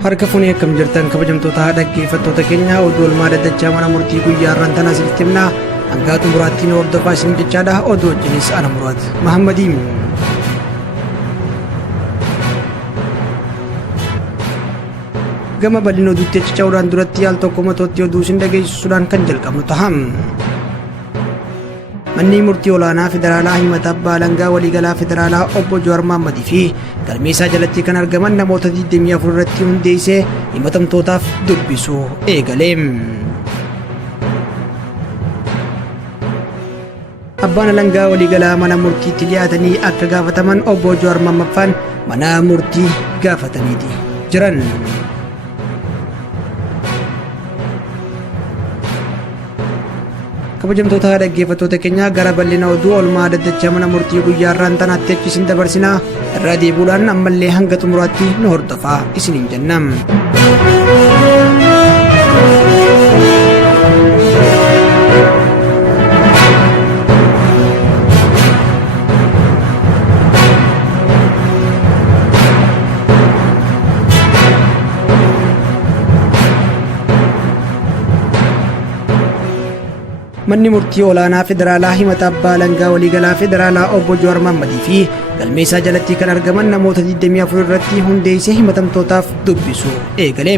Harka fuunee akkam jirtan kabajamtoota dhaggeeffattoota keenya oduu olmaa dhaddacha mana murtii guyyaa irraan tanaa isinitti himna hanga xumuraatti hordofaa isin jechaadha. Oduu wajjinis ana muraat mahammadiin. Gama bal'ina oduutti achi ca'uudhaan duratti yaal tokko matootti oduu isin dhageessisuudhaan kan jalqabnu ta'a. Manni murtii olaanaa federaalaa himata abbaa alangaa waliigalaa federaalaa Obbo Jawar fi galmee isaa jalatti kan argaman namoota 24 irratti hundeessee himatamtootaaf dubbisuu eegale. Abbaan alangaa waliigalaa mana murtiitti dhiyaatanii akka gaafataman Obbo Jawar mahammadfaan mana murtii gaafataniiti jiran. Kabajamtoota dhaggeeffattoota keenya gara bal'ina oduu olmaa dhaddacha mana murtii guyyaa irraan tanaatti achi isin dabarsinaa irraa deebuudhaan ammallee hanga xumuraatti nu hordofaa isiniin jennam. Manni murtii olaanaa federaalaa himata abbaa alangaa waliigalaa federaalaa Obbo Jawar fi galmee isaa jalatti kan argaman namoota 24 irratti hundeessee himatamtootaaf dubbisuu eegale.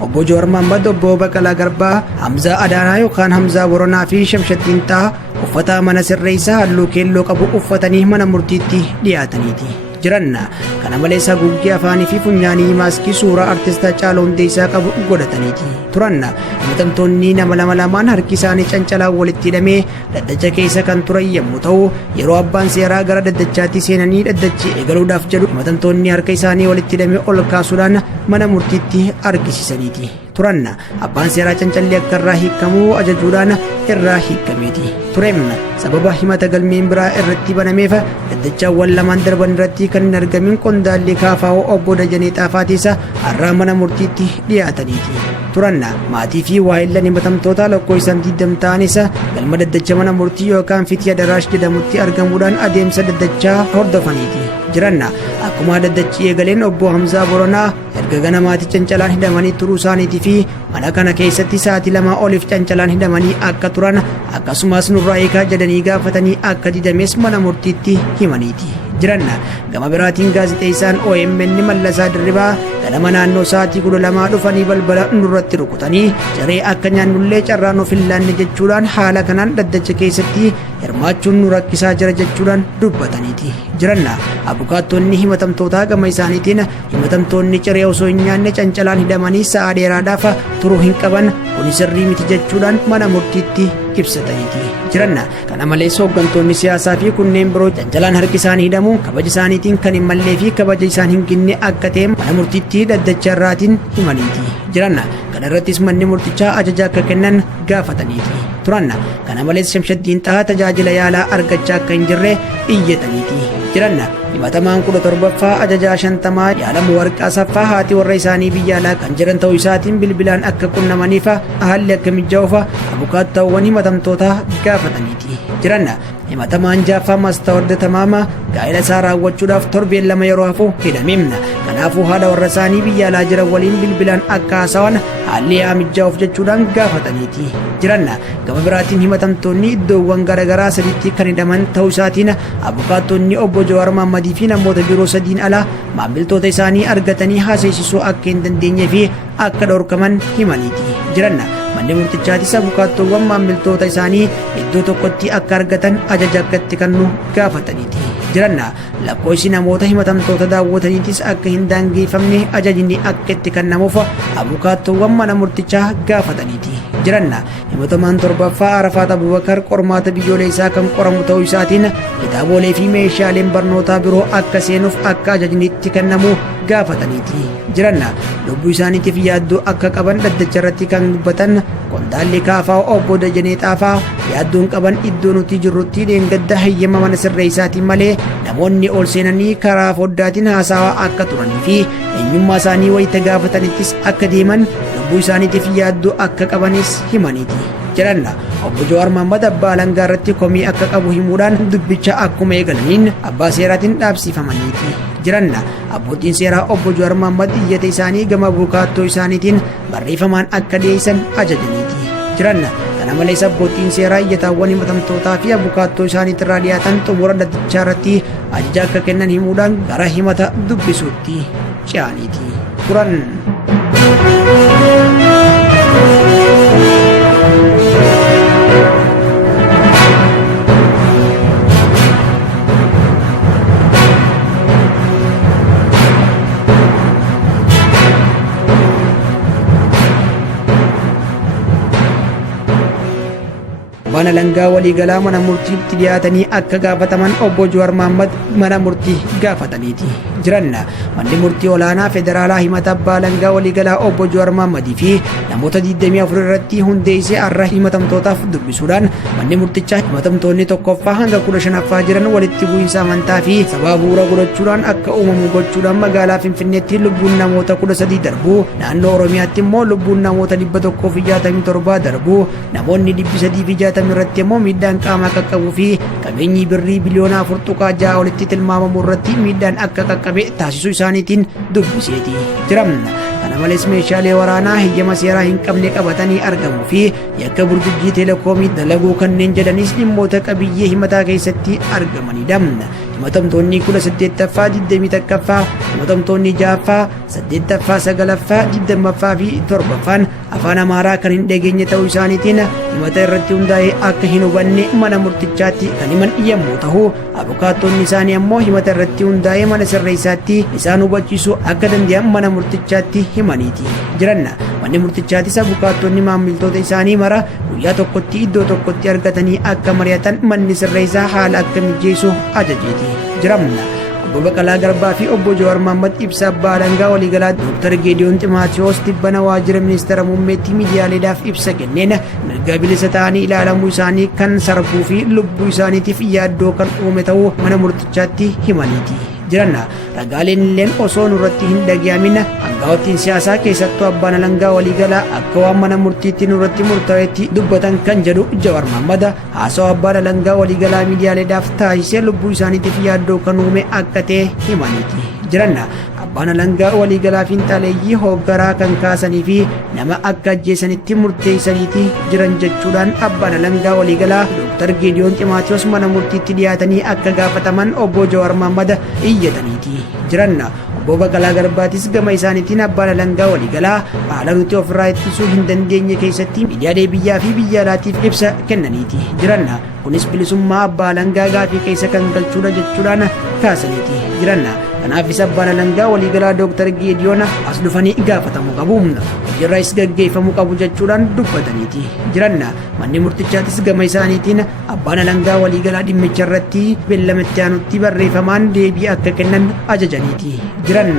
Obbo Jawar Obbo Baqalaa Garbaa, Hamzaa Adaanaa yookaan Hamzaa Boronaa fi Shamshaddiin Xaa uffata mana sirreessaa halluu keelloo qabu uffatanii mana murtiitti dhiyaataniiti jiran. Kana malees haguuggii afaanii fi funyaanii maaskii suuraa artist Haacaaluu Hundeessaa qabu godhataniiti turan. Himatamtoonni nama lamaan harki isaanii cancalaan walitti hidhamee dhaddacha keessa kan turan yommuu ta'u, yeroo abbaan seeraa gara dhaddachaatti seenanii dhaddachi eegaluudhaaf jedhu himatamtoonni harka isaanii walitti hidhamee ol kaasuudhaan mana murtiitti argisiisaniiti turan. Abbaan seeraa cancalli akka irraa hiikamuu ajajuudhaan irraa hiikameeti ture. Sababa himata galmeen biraa irratti banameef dhaddachaawwan lamaan darban irratti kan hin argamin qondaalli kaafaa'oo Obbo Dajanee Xaafaatis har'a mana murtiitti dhiyaataniiti turan. Maatii fi waa'illan himatamtoota lakkoofsaan 20 ta'anis galma dhaddacha mana murtii yookaan fitii adaraash jedhamutti argamuudhaan adeemsa dhaddachaa hordofaniiti jiran. Akkuma dhaddachi eegaleen Obbo Hamzaa Boronaa erga ganamaatti cancalaan hidhamanii turuu isaaniitii fi mana kana keessatti sa'aatii 2 oliif cancalaan hidhamanii akka turan akkasumas nurraa eegaa jedhanii gaafatanii akka didames mana murtiitti himaniiti jiran. Gama biraatiin gaazexeessaan OMN Mallasaa Dirribaa ganama naannoo sa'aatii 12 dhufanii balbala nurratti rukutanii ciree akka nyaannullee carraa nuuf hin laanne jechuudhaan haala kanaan dhaddacha keessatti hirmaachuun nu rakkisaa jira jechuudhaan dubbataniiti jiran. Abukaattonni himatamtootaa gama isaaniitiin himatamtoonni ciree osoo hin nyaanne cancalaan hidhamanii sa'a dheeraadhaaf turuu hin qaban kun sirrii miti jechuudhaan mana murtiitti ibsataniiti jiran. Kana malees hooggantoonni siyaasaa fi kunneen biroo cancalaan harki isaanii hidhamu kabaja isaaniitiin kan hin mallee fi kabaja isaan hin ginne akka ta'e mana murtiitti dhaddacha irraatiin himaniiti jiran. Kana irrattis manni murtichaa ajaja akka kennan gaafataniiti turan. Kana malees Shamshaddiin Xaa tajaajila yaalaa argachaa akka hin jirre iyyataniiti jiran. Himatamaan 17ffaa ajajaa 50 yaalamu warqaa saffaa haati warra isaanii biyya alaa kan jiran ta'uu isaatiin bilbilaan akka qunnamaniif haalli akka mijaa'uuf abukaattaawwan himatamtoota gaafataniiti jiran. Himatamaan jaaffaa Mastaawar Tamaama gaa'ela isaa raawwachuudhaaf torbeen 2 yeroo hafu hidhamimna. Kanaafuu haadha warra isaanii biyya alaa jiran waliin bilbilaan akka haasawan haalli haa mijaa'uuf jechuudhaan gaafataniiti jiran. Gama biraatiin himatamtoonni iddoowwan garaagaraa sadiitti kan hidhaman ta'uu isaatiin abukaattonni Obbo Jawar fi namoota biroo sadiin ala maamiltoota isaanii argatanii haasa'isisuu akka hin dandeenye fi akka dhorkaman himaniiti jiran. Manni murtichaatis abukaattoowwan maamiltoota isaanii iddoo tokkotti akka argatan ajaja akka itti kennu gaafataniiti jiran. Lakkoofsi namoota himatamtoota daawwataniitis akka hin daangeffamne ajajni akka itti kennamuuf abukaattoowwan mana murtichaa gaafataniiti jiran. Himatamaan 7ffaa Arafaat Abubakar qormaata biyyoolessaa kan qoramu ta'uu isaatiin kitaabolee fi meeshaaleen barnootaa biroo akka seenuuf akka ajajni itti kennamu gaafataniiti jiran. Lubbuu isaaniitiif yaaddoo akka qaban dhaddacha irratti kan dubbatan qondaalli kaafaa'oo Obbo Dajanee Xaafaa yaaddoon qaban iddoo nuti jirrutti dheengadda hayyama mana sirreessaatiin malee namoonni ol seenanii karaa foddaatiin haasawaa akka turanii fi eenyummaa isaanii wayita gaafatanittis akka deeman lubbuu isaaniitiif yaaddoo akka qabanis himaniiti jiran. Obbo Jawar abbaa alangaa irratti komii akka qabu himuudhaan dubbicha akkuma eegalaniin abbaa seeraatiin dhaabsifamaniiti jiran. Abbootiin seeraa obbo Jawar Mohammad iyyata isaanii gama abukaattoo isaaniitiin barreeffamaan akka dhiyeessan ajajaniiti jiran. Kana malees abbootiin seeraa iyyataawwan himatamtootaa fi abukaattoo isaaniitirraa dhiyaatan xumura dhaddachaa irratti ajaja akka kennan himuudhaan gara himata dubbisuutti ce'aniiti turan. Abbaan alangaa waliigalaa mana murtiitti dhiyaatanii akka gaafataman obbo Jawar Mohammad mana murtii gaafataniiti jiran. Manni murtii olaanaa federaalaa himata abbaa alangaa waliigalaa obbo Jawar Mohammadii fi namoota 24 irratti hundeessee har'a himatamtootaaf dubbisuudhaan manni murtichaa himatamtoonni tokkoffaa hanga 15ffaa jiran walitti bu'iinsa amantaa fi sababa bu'uura godhachuudhaan akka uumamu gochuudhaan magaalaa Finfinneetti lubbuun namoota 13 darbuu, naannoo Oromiyaatti immoo lubbuun namoota 167 darbuu, namoonni 360 irratti immoo miidhaan qaamaa qaqqabuu fi qabeenyi birrii biliyoona 4.6 olitti tilmaamamu irratti miidhaan akka qaqqabe taasisuu isaaniitiin dubbiseeti jiran. Kana malees meeshaalee waraanaa heeyyama seeraa hin qabne qabatanii argamuu fi yakka burjujjii teleekoomii dalaguu kanneen jedhanis dhimmoota qabiyyee himataa keessatti argamanidha. Himatamtoonni 18ffaa, 21ffaa, himatamtoonni 6ffaa, 8ffaa, 9ffaa, 20ffaa fi 7ffaan afaan Amaaraa kan hin dhageenye ta'uu isaaniitiin himata irratti hundaa'ee akka hin hubanne mana murtichaatti kan himan yommuu ta'u, abukaattonni isaanii ammoo himata irratti hundaa'ee mana sirreessaatti isaan hubachiisuu akka danda'an mana murtichaatti himaniiti jiran. Manni murtichaattis abukaattonni maamiltoota isaanii mara guyyaa tokkotti iddoo tokkotti argatanii akka mari'atan manni sirreessaa haala akka mijeessu ajajeeti jiran. Obbo Baqqalaa Garbaa fi obbo Jawar Mohammad ibsa abbaa alangaa waliigalaa Dr. Geediyoon Ximaatiyoos tibbana waajjira ministeera muummeetti miidiyaaleedhaaf ibsa kenneen mirga bilisa ta'anii ilaalamuu isaanii kan sarbuu fi lubbuu isaaniitiif yaaddoo kan uume ta'uu mana murtichaatti himaniiti jiran. Ragaaleen illeen osoo nurratti hin dhagahamin aangaa'ottiin siyaasaa keessattuu abbaan alangaa waliigalaa akka waan mana murtiitti nurratti murtaa'etti dubbatan kan jedhu Jawar Mohammad haasawaa abbaan alangaa waliigalaa miidiyaaleedhaaf taasisee lubbuu isaaniitiif yaaddoo kan uume akka ta'e himaniiti jiran. Abbaan alangaa waliigalaa fiinxaleeyyii hooggaraa kan kaasanii fi nama akka ajjeesanitti murteessaniiti jiran jechuudhaan abbaan alangaa waliigalaa Dr. Geediyoon Ximaatiyoos mana murtiitti dhiyaatanii akka gaafataman obbo Jawar Mohammad iyyataniiti jiran. Obbo Baqqalaa Garbaatis gama isaaniitiin abbaan alangaa waliigalaa haala nuti ofirraa ittisuu hin dandeenye keessatti miidiyaalee biyyaa fi biyya alaatiif ibsa kennaniiti jiran. Kunis bilisummaa abbaa alangaa gaafii keessa kan galchuudha jechuudhaan kaasaniiti jiran. Kanaafis abbaan alangaa waliigalaa Dr. Geediyoon as dhufanii gaafatamuu qabu, hojiirraas gaggeeffamuu qabu jechuudhaan dubbataniiti jiran. Manni murtichaatis gama isaaniitiin abbaan alangaa waliigalaa dhimmicha irratti beellamatti aanutti barreeffamaan deebii akka kennan ajajaniiti jiran.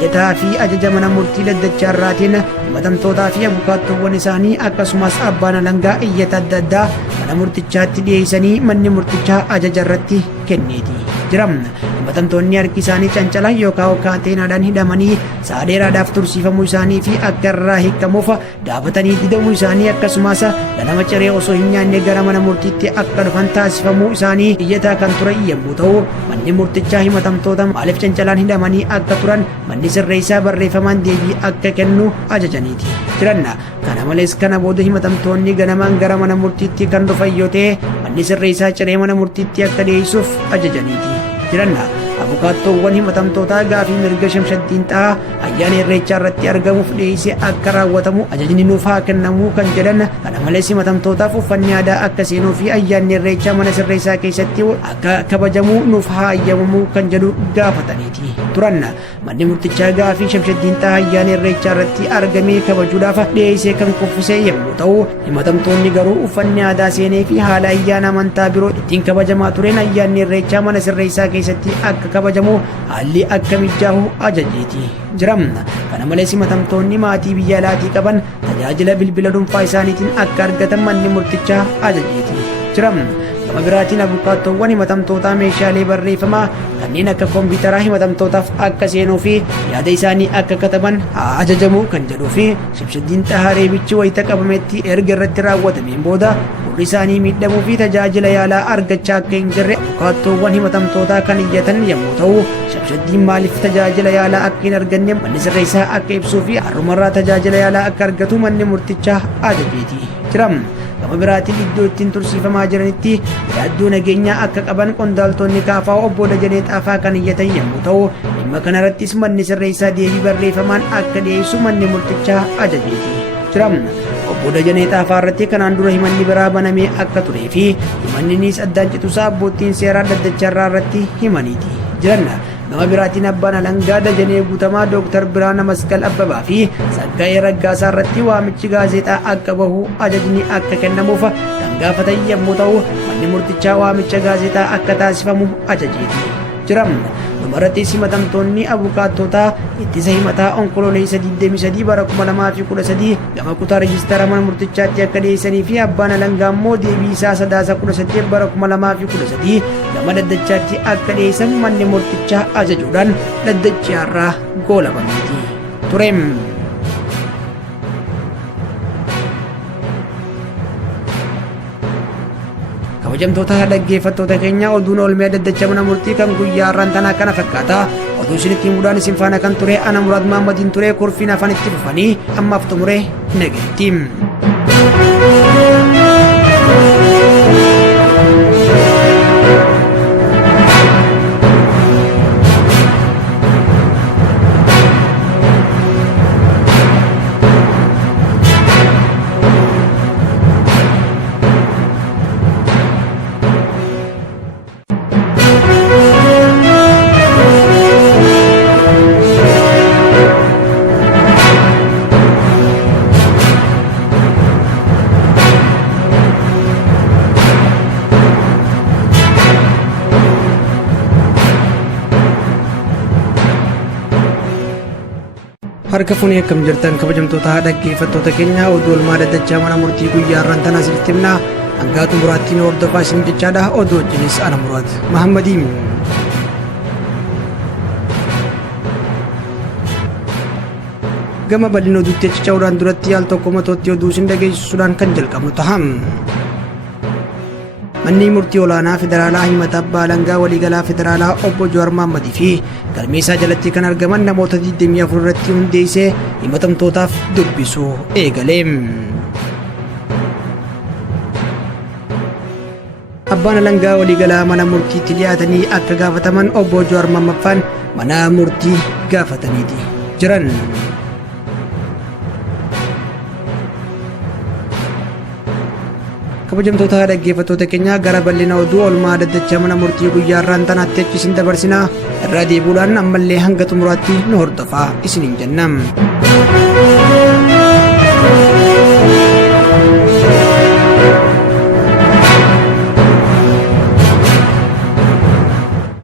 Iyyataa fi ajaja mana murtii dhaddachaa irraatiin himatamtootaa fi abukaattoowwan isaanii akkasumas abbaan alangaa iyyata adda addaa mana murtichaatti dhiyeessanii manni murtichaa ajaja irratti kenneeti jiran. Himatamtoonni harki isaanii cancalaan yookaan kaateenaadhaan hidhamanii sa'a dheeraadhaaf tursiifamuu isaanii fi akka irraa hiikamuuf gaafatanii didamuu isaanii akkasumas ganama ciree osoo hin nyaanne gara mana murtiitti akka dhufan taasifamuu isaanii iyyataa kan ture yommuu ta'u, manni murtichaa himatamtoota maaliif cancalaan hidhamanii akka turan manni sirreessaa barreeffamaan deebii akka kennu ajajaniiti jiran. Kana malees kana booda himatamtoonni ganamaan gara mana murtiitti kan dhufan yoo ta'e manni sirreessaa ciree mana murtiitti akka dhiyeessuuf ajajaniiti jiran. Abukaattoowwan himatamtootaa gaafii mirga Shamshaddiin Xahaa ayyaana irreechaa irratti argamuuf dhiyeessee akka raawwatamu ajajni nuuf haa kennamu kan jedhan. Kana malees himatamtootaaf uffanni aadaa akka seenuu fi ayyaanni irreechaa mana sirreessaa keessatti akka kabajamu nuuf haa ayyamamu kan jedhu gaafataniiti turan. Manni murtichaa gaafii Shamshaddiin Xahaa ayyaana irreechaa irratti argamee kabajuudhaaf dhiyeessee kan kuffisee yommuu ta'u, himatamtoonni garuu uffanni aadaa seenee fi haala ayyaana amantaa biroo ittiin kabajamaa tureen ayyaanni irreechaa mana sirreessaa keessatti akka kabajamu haalli akka mijaa'u ajajeeti jiran. Kana malees himatamtoonni maatii biyya alaatii qaban tajaajila bilbila dhuunfaa isaaniitiin akka argatan manni murtichaa ajajeeti jiran. Gama biraatiin abukaattoowwan himatamtootaa meeshaalee barreeffamaa kanneen akka kompiitaraa himatamtootaaf akka seenuu fi yaada isaanii akka kataban haa ajajamu kan jedhuu fi Shamshaddiin Xahaa reebichi wayita qabametti erga irratti raawwatameen booda gurri isaanii miidhamuu fi tajaajila yaalaa argachaa akka hin jirre abukaattoowwan himatamtootaa kan iyyatan yommuu ta'u, Shamshaddiin maaliif tajaajila yaalaa akka hin arganne manni sirreessaa akka ibsuu fi har'umarraa tajaajila yaalaa akka argatu manni murtichaa ajajeeti jira. Gama biraatiin iddoo ittiin tursiifamaa jiranitti yaaddoo nageenyaa akka qaban qondaaltonni kaafaa obbo Dajanee Xaafaa kan iyyatan yommuu ta'u, dhimma kanarrattis manni sirreessaa deebii barreeffamaan akka dhiyeessu manni murtichaa ajajeeti jira. Obbo Dajanee Xaafaa irratti kanaan dura himanni biraa banamee akka turee fi himanninis addaan cituusaa abbootiin seeraa dhaddacharraa irratti himaniiti jiran. Gama biraatiin abbaan alangaa Dajanee Guutamaa Dooktar Biraana Masqal Abbabaa fi Saggaa'ee Raggaasaa irratti waamichi gaazexaa akka bahu ajajni akka kennamuuf kan gaafatan yommuu ta'u, manni murtichaa waamicha gaazexaa akka taasifamu ajajeeti jira. Dhumarrattis himatamtoonni abukaattotaa ittisa himataa onkololeessa 23 bara 2013 gama kutaa reejistara mana murtichaatti akka dhiyeessanii fi abbaan alangaa immoo deebii isaa sadaasa 18 bara 2013 gama dhaddachaatti akka dhiyeessan manni murtichaa ajajuudhaan dhaddachi har'aa goolabameeti ture. Kabajamtoota dhaggeeffattoota keenya oduun oolmaa dhaddacha mana murtii kan guyyaa har'aan tanaa kana fakkaata. Oduu isinitti himuudhaan isin faana kan ture ana Muraad Mahammadiin ture. Kurfiin afaan itti fufanii ammaaf xumure nageetti. Harka fuunee akkam jirtan kabajamtoota dhaggeeffattoota keenya oduu olmaa dhaddachaa mana murtii guyyaa har'aan tanaa isinitti himna. Hanga xumuraatti nu hordofaa isin jechaadha. Oduu wajjinis ana Muraad Mahammadiin. Gama bal'ina oduutti achi ce'uudhaan duratti al tokko matootti oduu isin dhageessisuudhaan kan jalqabnu ta'a. Manni murtii olaanaa federaalaa himata abbaa alangaa waliigalaa federaalaa obbo Jawar Mahammadii fi galmee isaa jalatti kan argaman namoota 24 irratti hundeessee himatamtootaaf dubbisuu eegale. Abbaan alangaa waliigalaa mana murtiitti dhiyaatanii akka gaafataman obbo Jawar mahammadfaan mana murtii gaafataniiti jiran. Kabajamtoota dhaggeeffattoota keenya gara bal'ina oduu olmaa dhaddachaa mana murtii guyyaa har'aan tanaatti achi isin dabarsinaa irraa deebuudhaan ammallee hanga xumuraatti nu hordofaa isiniin jennam.